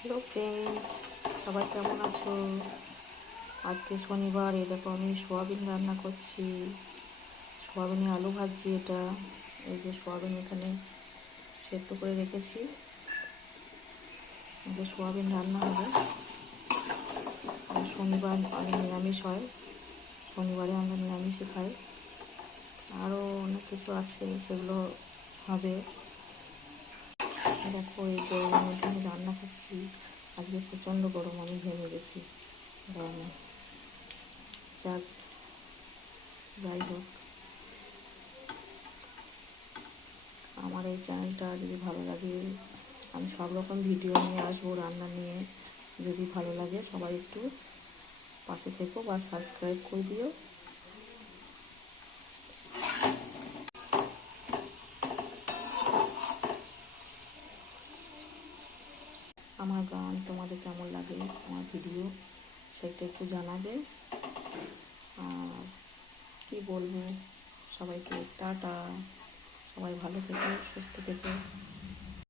Hello friends, সবাই কেমন আছো? আজকে শনিবার, এই দেখো আমি সোয়াবিন রান্না করছি। সোয়াবিনে আলু ভাজছি। এটা এই যে সোয়াবিন এখানে সেদ্ধ করে রেখেছি। যে সোয়াবিন রান্না হবে। আর শনিবার আমি নিরামিষ হয়, শনিবারে আমরা নিরামিষই খাই। আরও অনেক কিছু আছে, সেগুলো হবে। দেখো এই গরমের মধ্যে আমি রান্না করছি। আজকে প্রচণ্ড গরম, আমি ঘেমে গেছি গরমে। যাই হোক, আমার এই চ্যানেলটা যদি ভালো লাগে, আমি সব রকম ভিডিও নিয়ে আসবো রান্না নিয়ে। যদি ভালো লাগে সবাই একটু পাশে থেকো বা সাবস্ক্রাইব করে দিও। আমার গান তোমাদের কেমন লাগে, আমার ভিডিও, সেটা একটু জানাবে। আর কী বলবো, সবাইকে টাটা। সবাই ভালো থেকো, সুস্থ থেকো।